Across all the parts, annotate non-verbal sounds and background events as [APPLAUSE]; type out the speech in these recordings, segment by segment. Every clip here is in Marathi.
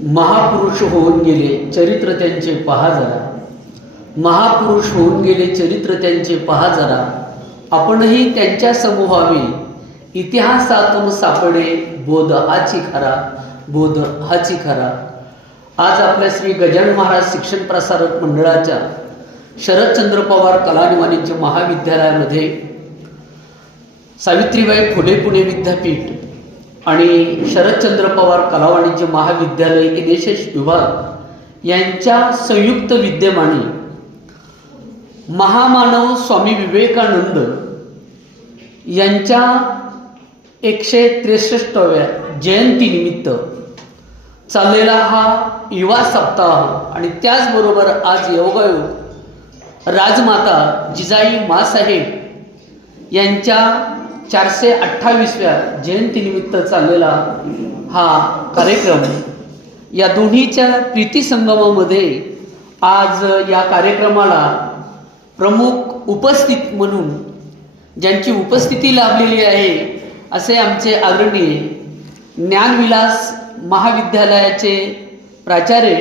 महापुरुष होऊन गेले चरित्र त्यांचे पहा जरा. महापुरुष होऊन गेले चरित्र त्यांचे पहा जरा. आपणही त्यांच्या समूहावी. इतिहासातून सापडे बोध हाची खरा बोध हाची खरा. आज आपल्या श्री गजानन महाराज शिक्षण प्रसारक मंडळाच्या शरदचंद्र पवार कला आणि वाणिज्य महाविद्यालयामध्ये सावित्रीबाई फुले पुणे विद्यापीठ आणि शरदचंद्र पवार कला वाणिज्य महाविद्यालय एन एस एस विभाग यांच्या संयुक्त विद्यमाने महामानव स्वामी विवेकानंद यांच्या एकशे त्रेसष्टाव्या जयंतीनिमित्त चाललेला हा युवा सप्ताह आणि त्याचबरोबर आज योगायोग राजमाता जिजाई मासाहेब यांच्या चारशे अठ्ठावीसव्या जयंतीनिमित्त चाललेला हा कार्यक्रम या दोन्हीच्या प्रीतीसंगमामध्ये आज या कार्यक्रमाला प्रमुख उपस्थित म्हणून ज्यांची उपस्थिती लाभलेली आहे असे आमचे आदरणीय ज्ञानविलास महाविद्यालयाचे प्राचार्य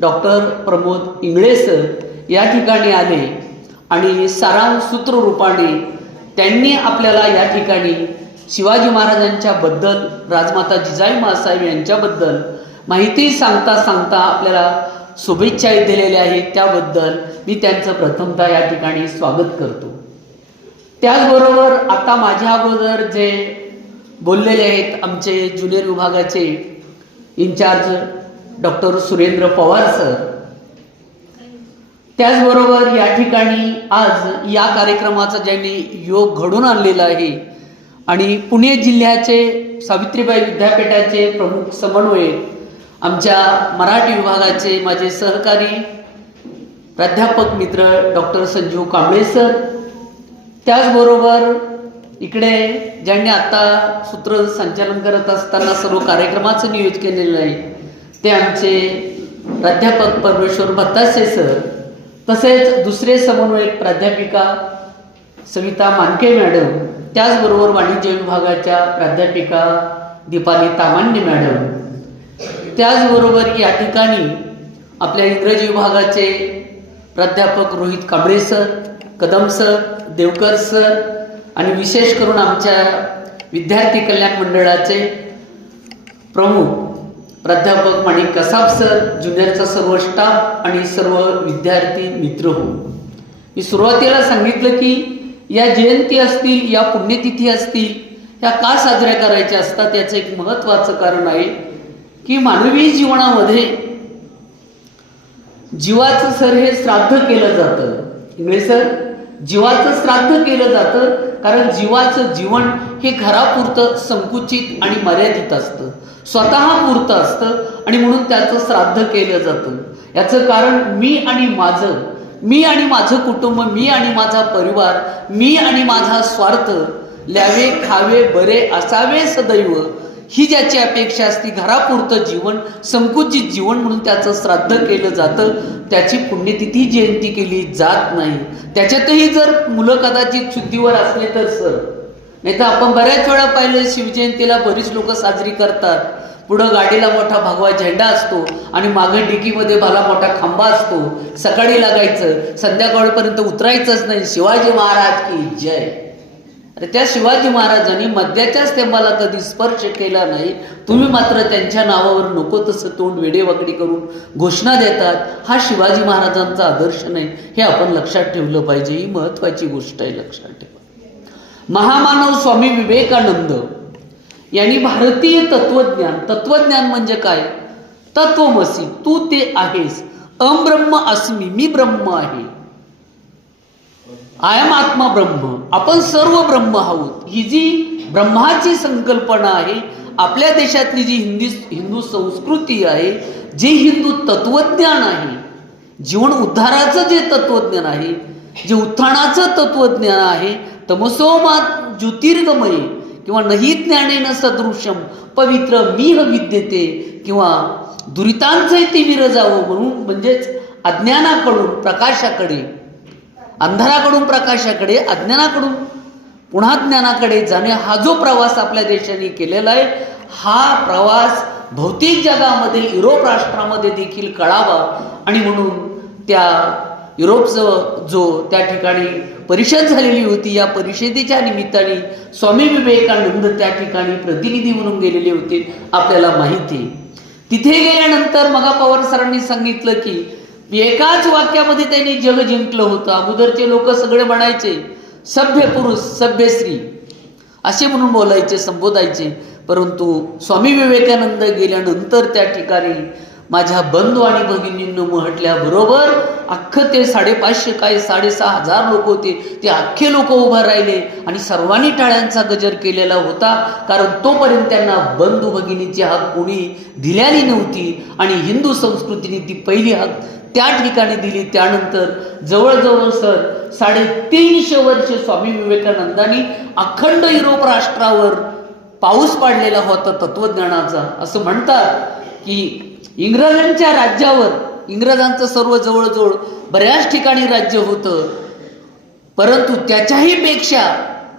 डॉक्टर प्रमोद इंगळे सर या ठिकाणी आले आणि सारांग सूत्ररूपाने त्यांनी आपल्याला या ठिकाणी शिवाजी महाराजांच्या बद्दल राजमाता जिजाई मासाहेब यांच्याबद्दल माहिती सांगता सांगता आपल्याला शुभेच्छाही दिलेल्या आहेत. त्याबद्दल मी त्यांचं प्रथमतः या ठिकाणी स्वागत करतो. त्याचबरोबर आता माझ्या अगोदर जे बोललेले आहेत आमचे ज्युनियर विभागाचे incharge doctor Surendra Pawar sir त्याचबरोबर या ठिकाणी आज या कार्यक्रमाचा ज्यांनी योग घडून आणलेला आहे आणि पुणे जिल्ह्याचे सावित्रीबाई विद्यापीठाचे प्रमुख समन्वयक आमच्या मराठी विभागाचे माझे सहकारी प्राध्यापक मित्र डॉक्टर संजीव कांबळे सर त्याचबरोबर इकडे ज्यांनी आता सूत्र संचालन करत असताना सर्व कार्यक्रमाचं नियोजन केलेलं आहे ते आमचे प्राध्यापक परमेश्वर भत्तासे सर तसेच दुसरे समन्वयक प्राध्यापिका सविता मानके मॅडम त्याचबरोबर वाणिज्य विभागाच्या प्राध्यापिका दीपाली तामान्य मॅडम. त्याचबरोबर या ठिकाणी आपल्या इंग्रजी विभागाचे प्राध्यापक Rohit Kamble sir Kadam sir Deokar sir आणि विशेष करून आमच्या विद्यार्थी कल्याण मंडळाचे प्रमुख प्राध्यापक माणिक कसाब सर ज्युनियरचा सर्व स्टाफ आणि सर्व विद्यार्थी मित्र हो. मी सुरुवातीला सांगितलं की या जयंती असतील या पुण्यतिथी असतील ह्या का साजऱ्या करायच्या असतात याचं एक महत्त्वाचं कारण आहे की मानवी जीवनामध्ये जीवाचं सर हे श्राद्ध केलं जातं. इंग्लिश सर जीवाचं श्राद्ध केलं जातं कारण जीवाचं जीवन हे घरापुरतं संकुचित आणि मर्यादित असतं. स्वतः पुरतं असतं आणि म्हणून त्याचं श्राद्ध केलं जातं. याचं कारण मी आणि माझं मी आणि माझं कुटुंब मी आणि माझा परिवार मी आणि माझा स्वार्थ ल्यावे खावे बरे असावे सदैव. ही ज्याची अपेक्षा असती घरापुरतं जीवन संकुचित जीवन म्हणून त्याचं श्राद्ध केलं जातं. त्याची पुण्यतिथी जयंती केली जात नाही. त्याच्यातही जर मुलं कदाचित शुद्धीवर असले तर सर नाही तर आपण बऱ्याच वेळा पाहिलं शिवजयंतीला बरीच लोक साजरी करतात. पुढं गाडीला मोठा भगवा झेंडा असतो आणि मागे डिकीमध्ये भला मोठा खांबा असतो. सकाळी लागायचं संध्याकाळपर्यंत उतरायचंच नाही. शिवाजी महाराज की जय. अरे त्या शिवाजी महाराजांनी मद्याच्या स्तंभाला कधी स्पर्श केला नाही. तुम्ही मात्र त्यांच्या नावावर नको तसं तोंड वेडेवाकडी करून घोषणा देतात. हा शिवाजी महाराजांचा आदर्श नाही. हे आपण लक्षात ठेवलं पाहिजे. ही महत्वाची गोष्ट आहे लक्षात ठेवा. महामानव स्वामी विवेकानंद यांनी भारतीय तत्वज्ञान तत्वज्ञान म्हणजे काय? तत्वमसी तू ते आहेस अम्ब्रह्म अस्मी मी ब्रह्म आहे. आयम आत्मा ब्रह्म आपण सर्व ब्रह्म आहोत. ही जी ब्रह्माची संकल्पना आहे आपल्या देशातली जी हिंदी हिंदू संस्कृती आहे जे हिंदू तत्वज्ञान आहे जीवन उद्धाराचं जे तत्वज्ञान आहे जे उत्थानाचं तत्वज्ञान आहे तमसोमा ज्योतिर्गमय किंवा नही ज्ञानेन सदृशम पवित्र मीह विद्यते किंवा दुरितांचे ते विरजावं म्हणून म्हणजेच अज्ञानाकडून प्रकाशाकडे अंधाराकडून प्रकाशाकडे अज्ञानाकडून पुन्हा ज्ञानाकडे जाणे हा जो प्रवास आपल्या देशाने केलेला आहे हा प्रवास भौतिक जगामध्ये युरोप राष्ट्रामध्ये देखील कळावा आणि म्हणून त्या युरोपचं जो त्या ठिकाणी परिषद झालेली होती या परिषदेच्या निमित्ताने स्वामी विवेकानंद त्या ठिकाणी प्रतिनिधी म्हणून गेलेले होते आपल्याला माहिती आहे. तिथे गेल्यानंतर मगा पवार सरांनी सांगितलं की एकाच वाक्यामध्ये त्यांनी जग जिंकलं होतं. अगोदरचे लोक सगळे म्हणायचे सभ्य पुरुष सभ्य स्त्री. असे म्हणून बोलायचे संबोधायचे. परंतु स्वामी विवेकानंद गेल्यानंतर त्या ठिकाणी माझ्या बंधू आणि भगिनींनो म्हटल्याबरोबर अख्खं ते साडेपाचशे काय साडेसहा हजार लोक होते. ते अख्खे लोक उभं राहिले आणि सर्वांनी टाळ्यांचा गजर केलेला होता. कारण तोपर्यंत त्यांना बंधू भगिनीची हाक कोणी दिल्याली नव्हती. आणि हिंदू संस्कृतीने ती पहिली हाक त्या ठिकाणी दिली. त्यानंतर जवळजवळ सर साडेतीनशे वर्ष स्वामी विवेकानंदांनी अखंड युरोप राष्ट्रावर पाऊस पाडलेला होता तत्वज्ञानाचा. असं म्हणतात की इंग्रजांच्या राज्यावर इंग्रजांचं सर्व जवळजवळ बऱ्याच ठिकाणी राज्य होतं. परंतु त्याच्याही पेक्षा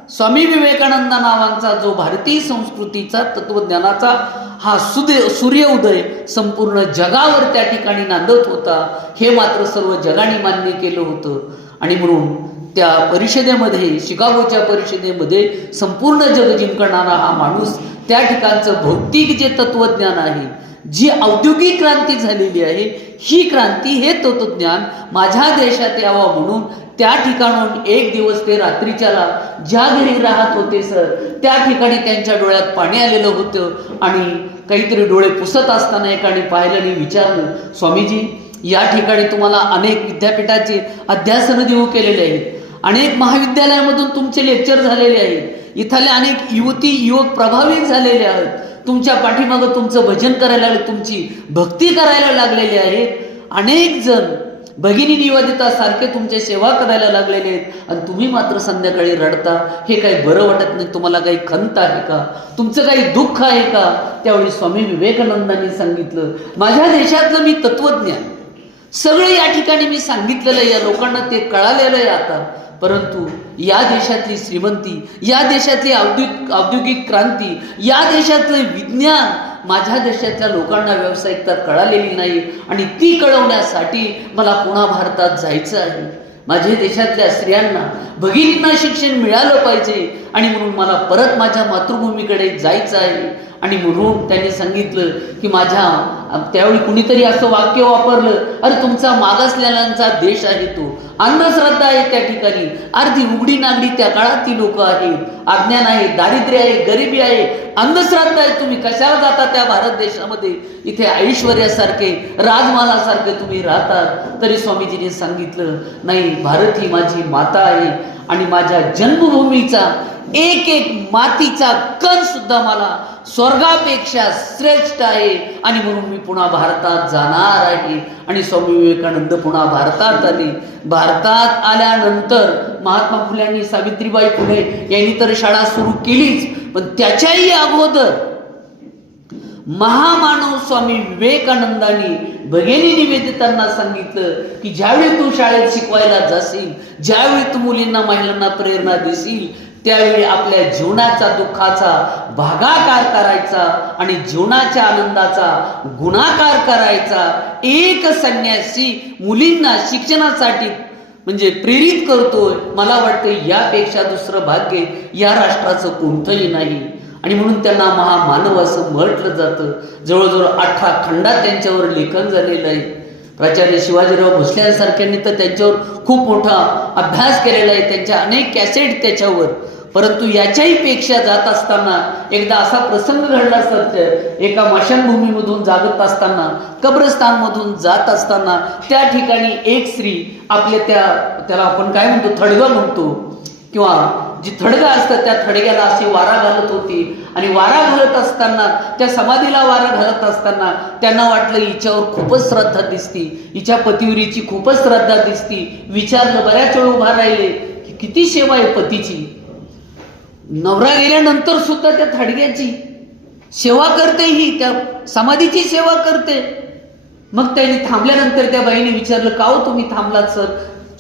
स्वामी विवेकानंद नावांचा जो भारतीय संस्कृतीचा तत्वज्ञानाचा हा सुदे सूर्योदय संपूर्ण जगावर त्या ठिकाणी नांदत होता हे मात्र सर्व जगाने मान्य केलं होतं. आणि म्हणून त्या परिषदेमध्ये शिकागोच्या परिषदेमध्ये संपूर्ण जग जिंकणारा हा माणूस त्या ठिकाणचं भौतिक जे तत्वज्ञान आहे जी औद्योगिक क्रांती झालेली आहे ही क्रांती हे तत्वज्ञान माझ्या देशात यावं म्हणून त्या ठिकाणून एक दिवस ते रात्रीच्याला ज्या घरी राहत होते सर त्या ठिकाणी त्यांच्या डोळ्यात पाणी आलेलं होतं आणि काहीतरी डोळे पुसत असताना एकाने पाहिलं आणि विचारलं स्वामीजी या ठिकाणी तुम्हाला अनेक विद्यापीठाचे अध्यासनं देऊ केलेले आहेत अनेक महाविद्यालयामधून तुमचे लेक्चर झालेले आहेत इथले अनेक युवती युवक प्रभावित झालेले आहेत तुमच्या पाठीमागं तुमचं भजन करायला लागले तुमची भक्ती करायला लागलेली आहे. अनेक जण भगिनी निवादिता सारखे तुमच्या सेवा करायला लागलेले आहेत. आणि तुम्ही मात्र संध्याकाळी रडता. हे काही बरं वाटत नाही. तुम्हाला काही खंत आहे का? तुमचं काही दुःख आहे का? त्यावेळी स्वामी विवेकानंदांनी सांगितलं माझ्या देशातलं मी तत्वज्ञान सगळं या ठिकाणी मी सांगितलेलं आहे. या लोकांना ते कळालेलं आहे आता. परंतु या देशातली श्रीमंती या देशातली औद्योगिक औद्योगिक क्रांती या देशातलं विज्ञान माझ्या देशातल्या लोकांना व्यावसायिकता कळालेली नाही आणि ती कळवण्यासाठी मला पुन्हा भारतात जायचं आहे. माझ्या देशातल्या स्त्रियांना भगिनींना शिक्षण मिळालं पाहिजे आणि म्हणून मला परत माझ्या मातृभूमीकडे जायचं आहे. आणि म्हणून त्यांनी सांगितलं की माझ्या त्यावेळी कुणीतरी असं वाक्य वापरलं अरे तुमचा मागासलेल्यांचा देश आहे तो. अंधश्रद्धा आहे त्या ठिकाणी. अर्धी उघडी नागडी त्या काळात ती लोक आहेत. अज्ञान आहे दारिद्र्य आहे गरिबी आहे. अंधश्रद्धा आहे तुम्ही. कशाला जाता त्या भारत देशामध्ये? इथे ऐश्वर्यासारखे राजमालासारखे तुम्ही राहतात तरी स्वामीजीने सांगितलं नाही भारत ही माझी माता आहे. आणि माझ्या जन्मभूमीचा एक एक मातीचा कण सुद्धा मला स्वर्गापेक्षा श्रेष्ठ आहे. आणि म्हणून मी पुन्हा भारतात जाणार आहे. आणि स्वामी विवेकानंद पुन्हा भारतात आले. भारतात आल्यानंतर महात्मा फुल्यांनी सावित्रीबाई फुले यांनी तर शाळा सुरू केलीच. पण त्याच्याही अगोदर महामानव स्वामी विवेकानंदांनी भगिनी निवेदितांना सांगितलं की ज्यावेळी तू शाळेत शिकवायला जाशील ज्यावेळी तू मुलींना महिलांना प्रेरणा देशील त्यावेळी आपल्या जीवनाचा दुःखाचा भागाकार करायचा आणि जीवनाच्या आनंदाचा गुणाकार करायचा. एक संन्यासी मुलींना शिक्षणासाठी म्हणजे प्रेरित करतोय. मला वाटतं यापेक्षा दुसरं भाग्य या राष्ट्राचं कोणतंही नाही. आणि म्हणून त्यांना महामानव असं म्हटलं जातं. जवळजवळ अठरा खंडात त्यांच्यावर लेखन झालेलं आहे. प्राचार्य शिवाजीराव भोसल्यांसारख्यांनी तर त्यांच्यावर खूप मोठा अभ्यास केलेला आहे. त्यांच्या अनेक कॅसेट त्याच्यावर. परंतु याच्याही पेक्षा जात असताना एकदा असा प्रसंग घडला सत्य एका माशानभूमीमधून जागत असताना कब्रस्तानमधून जात असताना त्या ठिकाणी एक स्त्री आपल्या त्या त्याला आपण काय म्हणतो थडगं म्हणतो किंवा जी थडगं असतं त्या थडग्याला अशी वारा घालत होती. आणि वारा घालत असताना त्या समाधीला वारा घालत असताना त्यांना वाटलं हिच्यावर खूपच श्रद्धा दिसती. हिच्या पतीवरीची खूपच श्रद्धा दिसती. विचारलं बऱ्याच वेळ उभा राहिले की किती सेवा आहे पतीची? नवरा गेल्यानंतर सुद्धा त्या थडग्याची सेवा करते ही त्या समाधीची सेवा करते. मग त्यांनी थांबल्यानंतर त्या बाईने विचारलं का हो तुम्ही थांबलात सर?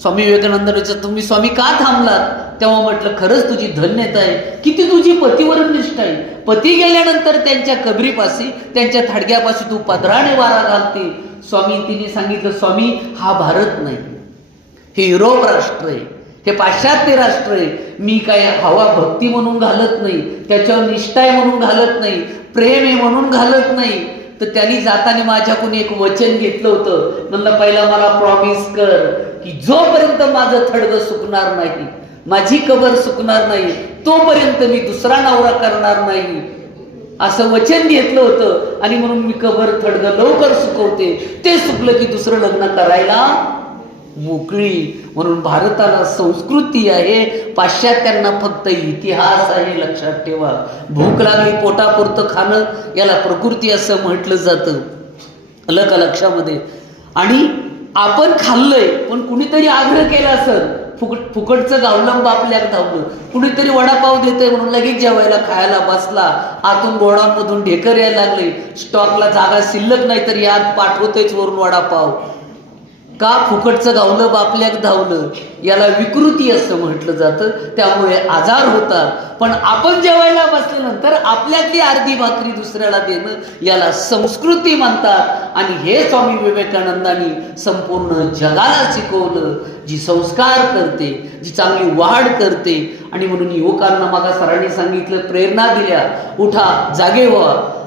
स्वामी विवेकानंद तुम्ही स्वामी का थांबलात? तेव्हा म्हटलं खरंच तुझी धन्यता आहे. किती तुझी पतीवर निष्ठा आहे. पती गेल्यानंतर त्यांच्या कबरीपाशी त्यांच्या थडग्यापाशी तू पदराने वारा घालते. स्वामी तिने सांगितलं स्वामी हा भारत नाही. हे युरोप राष्ट्र आहे. हे पाश्चात्य राष्ट्र आहे. मी काय हवा भक्ती म्हणून घालत नाही. त्याच्यावर निष्ठा आहे म्हणून घालत नाही. प्रेम आहे म्हणून घालत नाही. तर त्यांनी जाताना माझ्याकडून एक वचन घेतलं होतं. म्हणलं पहिला मला प्रॉमिस कर की जोपर्यंत माझं थडगं सुकणार नाही माझी कबर सुकणार नाही तोपर्यंत मी दुसरा नवरा करणार नाही. असं वचन घेतलं होतं आणि म्हणून मी कबर थडगं लवकर सुकवते. ते सुकलं की दुसरं लग्न करायला मोकळी. म्हणून भारताला संस्कृती आहे पाश्चात्यांना फक्त इतिहास आहे लक्षात ठेवा. भूक लागली पोटापुरतं खाणं याला प्रकृती असं म्हटलं जातं. अलग लक्षामध्ये आणि आपण खाल्लंय पण कुणीतरी आग्रह केला असेल फुकट फुकटचं गावलं बापल्याक धावलं कुणीतरी वडापाव देतोय म्हणून लगेच जेवायला खायला बसला. आतून गोडांमधून ढेकर यायला लागले. स्टॉकला जागा शिल्लक नाही तर यात पाठवतोयच वरून वडापाव. का फुकटचं गावलं बापल्याक धावलं? याला विकृती असं म्हटलं जातं. त्यामुळे आजार होतात. पण आपण जेवायला बसल्यानंतर आपल्यातली अर्धी भाकरी दुसऱ्याला देणं याला संस्कृती म्हणतात. आणि हे स्वामी विवेकानंदांनी संपूर्ण जगाला शिकवलं जी संस्कार करते जी चांगली वाढ करते. आणि म्हणून युवकांना मागा सरांनी सांगितलं प्रेरणा दिल्या. उठा जागे व्हा.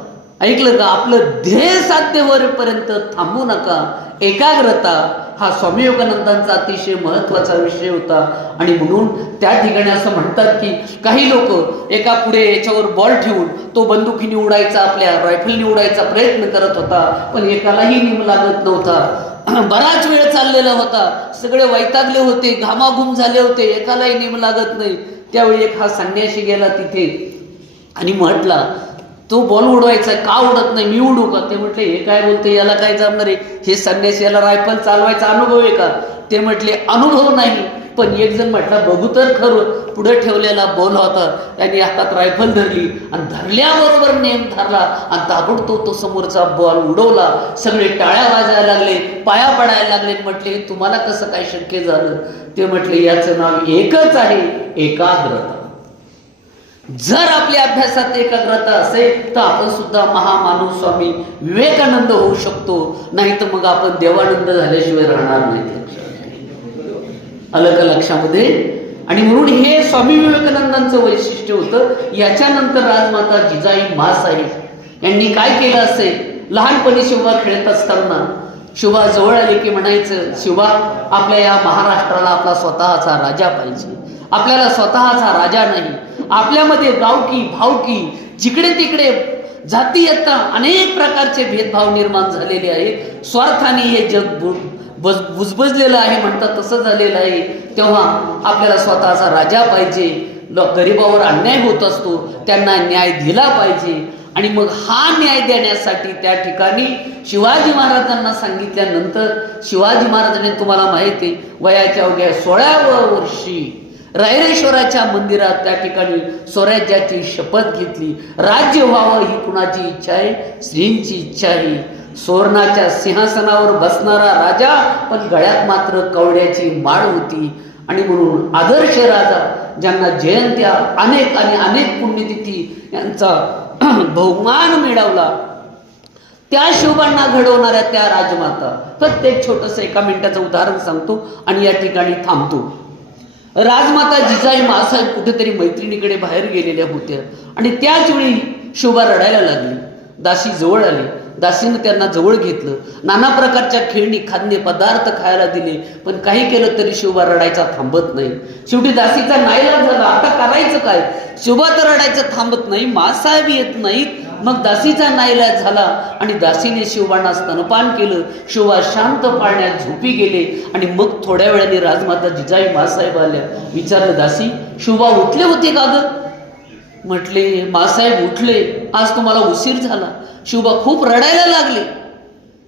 ऐकलं का? आपलं ध्येय साध्य होईपर्यंत थांबू नका. एकाग्रता हा स्वामी विवेकानंदांचा अतिशय महत्त्वाचा विषय होता. आणि म्हणून त्या ठिकाणी असं म्हणतात की काही लोक एका पुढे याच्यावर बॉल ठेवून तो बंदुकीने उडायचा आपल्या रायफलने उडायचा प्रयत्न करत होता पण एकालाही निम लागत नव्हता. [CLEARS THROAT] बराच वेळ चाललेला होता. सगळे वैतागले होते घामाघूम झाले होते एकालाही निम लागत नाही. त्यावेळी एक हा संन्याशी गेला तिथे आणि म्हटला तो बॉल उडवायचा का उडत नाही मी उडू का? ते म्हटले हे काय बोलते याला काय जमणार आहे? हे संन्यासी याला रायफल चालवायचा अनुभव आहे का? ते म्हटले अनुभव नाही. पण एक जण म्हटला बघू तर खरं पुढे ठेवलेला बॉल होता त्याने हातात रायफल धरली आणि धरल्याबरोबर नेम धरला आणि ताबडतोब तो समोरचा बॉल उडवला. सगळे टाळ्या वाजायला लागले पाया पडायला लागले म्हटले तुम्हाला कसं काय शक्य झालं? ते म्हटले याचं नाव एकच आहे एकाग्रता. जर आपल्या अभ्यासात एकाग्रता असेल तर आपण सुद्धा महामानव स्वामी विवेकानंद होऊ शकतो. नाही तर मग आपण देवानंद झाल्याशिवाय राहणार नाही. अलग का लक्षामध्ये. आणि म्हणून हे स्वामी विवेकानंदांचं वैशिष्ट्य होतं. याच्यानंतर राजमाता जिजाई मासाहेब यांनी काय केलं असेल? लहानपणी शिवा खेळत असताना शिवा जवळ आले की म्हणायचं शिवा आपल्या या महाराष्ट्राला आपला स्वतःचा राजा पाहिजे. आपल्याला स्वतःचा राजा नाही. आपल्यामध्ये गावकी भावकी जिकडे तिकडे जातीयता अनेक प्रकारचे भेदभाव निर्माण झालेले आहेत. स्वार्थाने हे जग बु- बज बुजबजलेलं आहे म्हणतात तसं झालेलं आहे. तेव्हा आपल्याला स्वतःचा राजा पाहिजे. गरिबावर अन्याय होत असतो त्यांना न्याय दिला पाहिजे. आणि मग हा न्याय देण्यासाठी त्या ठिकाणी शिवाजी महाराजांना सांगितल्यानंतर शिवाजी महाराजांनी तुम्हाला माहिती आहे वयाच्या अवघ्या सोळाव्या वर्षी रायरेश्वराच्या मंदिरात त्या ठिकाणी स्वराज्याची शपथ घेतली. राज्य व्हावं ही कुणाची इच्छा आहे? श्रींची इच्छा आहे. सुवर्णाच्या सिंहासनावर बसणारा राजा पण गळ्यात मात्र कवड्याची माळ होती. आणि म्हणून आदर्श राजा ज्यांना जयंत्या अनेक आणि अनेक पुण्यतिथी यांचा [CLEARS THROAT] बहुमान मिळवला त्या शुभांना घडवणाऱ्या त्या राजमाता. प्रत्येक छोटंसं एका मिनिटाचं उदाहरण सांगतो आणि या ठिकाणी थांबतो. राजमाता जिजाई मासाहेब कुठेतरी मैत्रिणीकडे बाहेर गेलेल्या होत्या. आणि त्याच वेळी शोभा रडायला लागली. दासी जवळ आली. दासीनं त्यांना जवळ घेतलं. नाना प्रकारच्या खेळणी खाद्य पदार्थ खायला दिले. पण काही केलं तरी शोभा रडायचा थांबत नाही. शेवटी दासीचा नाईला झाला. आता करायचं काय? शोभा तर रडायचं थांबत नाही. मासाहेब येत नाहीत. मग दासीचा नाईलाज झाला आणि दासीने शिवबांना स्तनपान केलं. शिवबा शांत पाळण्यात झोपी गेले आणि मग थोड्या वेळाने राजमाता जिजाई मासाहेब आल्या. विचारलं दासी शिवबा उठले होते का ग? म्हटले मासाहेब उठले. आज तुम्हाला उशीर झाला. शिवबा खूप रडायला लागले.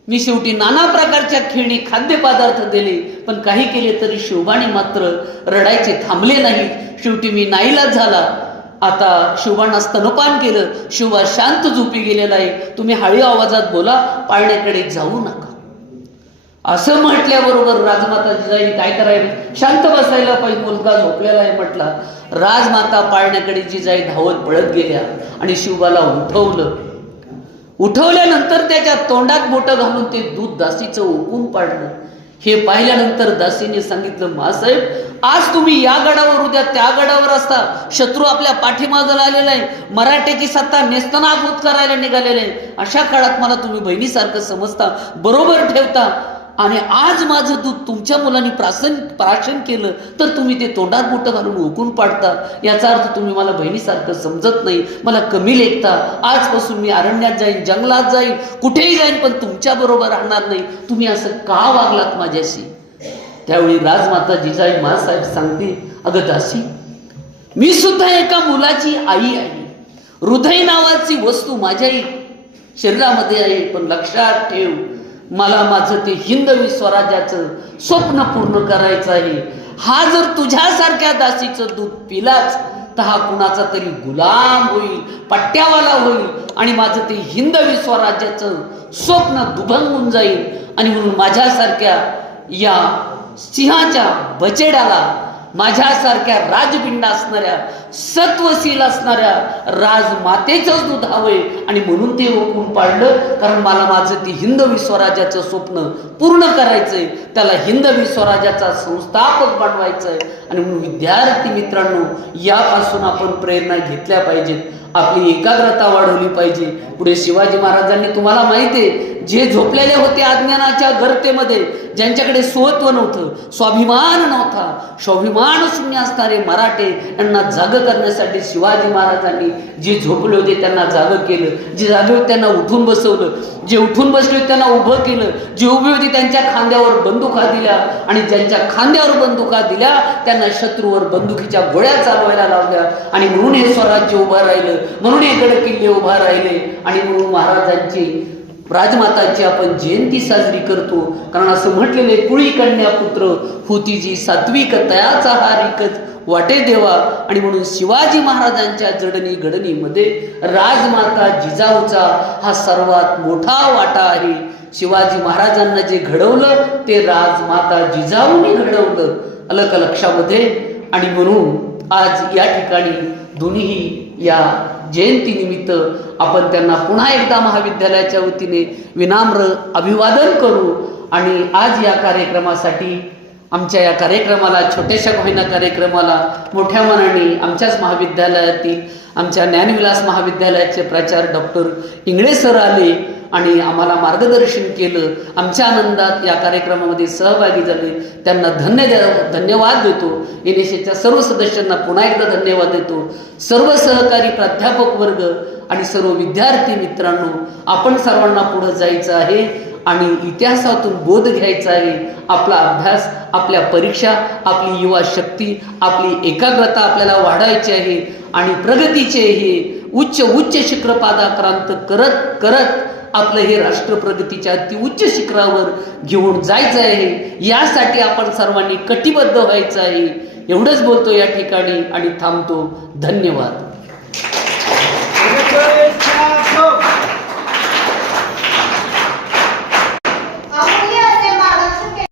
मी शेवटी नाना प्रकारच्या खेळणी खाद्यपदार्थ दिले पण काही केले तरी शिवबाने मात्र रडायचे थांबले नाही. शेवटी मी नाईलाज झाला. आता शिवबांना स्तनपान केलं शिवबा शांत झोपी गेलेला आहे. तुम्ही हळी आवाजात बोला पाळण्याकडे जाऊ नका. असं म्हटल्याबरोबर राजमाता जिजाई काय करायला शांत बसायला पाहिजे मुलगा झोपलेला आहे म्हटला. राजमाता पाळण्याकडे जिजाई धावत पळत गेल्या आणि शिवबाला उठवलं. उठवल्यानंतर त्याच्या तोंडात बोटं घालून ते दूध दासीचं ओकून पाडलं. हे पाहिल्यानंतर दासीने सांगितलं महासाहेब आज तुम्ही या गडावर उद्या त्या गडावर असता. शत्रू आपल्या पाठीमागं आलेला आहे. मराठ्याची सत्ता नेस्तनाभूत करायला निघालेले आहे. अशा काळात मला तुम्ही बहिणीसारखं समजता बरोबर ठेवता. आणि आज माझं दूध तुमच्या मुलांनी प्रासन प्राशन केलं तर तुम्ही ते तोंडात बोटं घालून ओकून पाडता. याचा अर्थ तुम्ही मला बहिणीसारखं समजत नाही मला कमी लेखता. आजपासून मी अरण्यात जाईन जंगलात जाईन कुठेही जाईन पण तुमच्या बरोबर राहणार नाही. तुम्ही असं का वागलात माझ्याशी? त्यावेळी राजमाता जिजाई मासाहेब सांगते अगं दासी मी सुद्धा एका मुलाची आई आहे. हृदय नावाची वस्तू माझ्याही शरीरामध्ये आहे पण लक्षात ठेव मला माझं ते हिंदवी स्वराज्याचं स्वप्न पूर्ण करायचं आहे. हा जर तुझ्यासारख्या दासीचं दूध पिलाच तर हा कुणाचा तरी गुलाम होईल पट्ट्यावाला होईल आणि माझं ते हिंदवी स्वराज्याचं स्वप्न दुभंगून जाईल. आणि म्हणून माझ्यासारख्या या सिंहाच्या बचेडाला माझ्यासारख्या राजपिंड असणाऱ्या सत्वशील असणाऱ्या राजमातेचंच दूध हवंय. आणि म्हणून ते रोखून पाडलं कारण मला माझं ते हिंदवी स्वराज्याचं स्वप्न पूर्ण करायचंय. त्याला हिंदवी स्वराज्याचा संस्थापक बनवायचंय. आणि म्हणून विद्यार्थी मित्रांनो यापासून आपण प्रेरणा घेतल्या पाहिजेत. आपली एकाग्रता वाढवली पाहिजे. पुढे शिवाजी महाराजांनी तुम्हाला माहिती आहे जे झोपलेले होते अज्ञानाच्या गर्तेमध्ये ज्यांच्याकडे स्वत्व नव्हतं स्वाभिमान नव्हता स्वाभिमान शून्य असणारे मराठे यांना जाग करण्यासाठी शिवाजी महाराजांनी जे झोपले होते त्यांना जाग केलं. जे जागे होते त्यांना उठून बसवलं. जे उठून बसले होते त्यांना उभं केलं. जे उभे होते त्यांच्या खांद्यावर बंदुका दिल्या आणि ज्यांच्या खांद्यावर बंदुका दिल्या त्यांना शत्रूवर बंदुकीच्या गोळ्या चालवायला लावल्या आणि म्हणून हे स्वराज्य उभं राहिलं. म्हणून हे गड किल्ले उभा राहिले आणि म्हणून महाराजांची राजमाताची आपण जयंती साजरी करतो. कारण असं म्हटलेले कुळी कन्या पुत्र होती जी सात्विक तयाचा हा रिकत वाटे देवा. आणि म्हणून शिवाजी महाराजांच्या जडणी घडणीमध्ये राजमाता जिजाऊचा हा सर्वात मोठा वाटा आहे. शिवाजी महाराजांना जे घडवलं ते राजमाता जिजाऊने घडवलं. अलक लक्षामध्ये आणि म्हणून आज या ठिकाणी दोन्हीही या जयंतीनिमित्त आपण त्यांना पुन्हा एकदा महाविद्यालयाच्या वतीने विनाम्र अभिवादन करू आणि आज या कार्यक्रमासाठी आमच्या या कार्यक्रमाला छोट्याशा महिना कार्यक्रमाला मोठ्या मनाने आमच्याच महाविद्यालयातील आमच्या ज्ञानविलास महाविद्यालयाचे प्राचार्य डॉक्टर इंगळे सर आले. आणि आम्हाला मार्गदर्शन केलं. आमच्या आनंदात या कार्यक्रमामध्ये सहभागी झाले. त्यांना धन्य धन्यवाद देतो. एन एस एच्या सर्व सदस्यांना पुन्हा एकदा धन्यवाद देतो. सर्व सहकारी प्राध्यापक वर्ग आणि सर्व विद्यार्थी मित्रांनो आपण सर्वांना पुढं जायचं आहे आणि इतिहासातून बोध घ्यायचा आहे. आपला अभ्यास आपल्या परीक्षा आपली युवा शक्ती आपली एकाग्रता आपल्याला वाढायची आहे आणि प्रगतीचे हे उच्च उच्च शिखरपादाक्रांत करत करत आपलं हे राष्ट्र प्रगतीच्या अति उच्च शिखरावर घेऊन जायचं आहे. यासाठी आपण सर्वांनी कटिबद्ध व्हायचं आहे. एवढंच बोलतो या ठिकाणी आणि थांबतो. धन्यवाद.